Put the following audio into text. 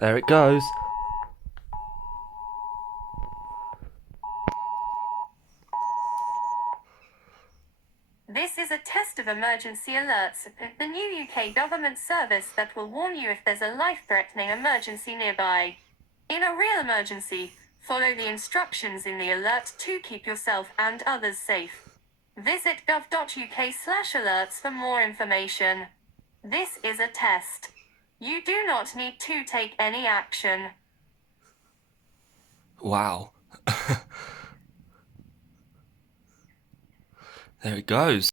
There it goes. This is a test of emergency alerts, the new UK government service that will warn you if there's a life-threatening emergency nearby. In a real emergency, follow the instructions in the alert to keep yourself and others safe. Visit gov.uk/alerts for more information. This is a test. You do not need to take any action. Wow. There it goes.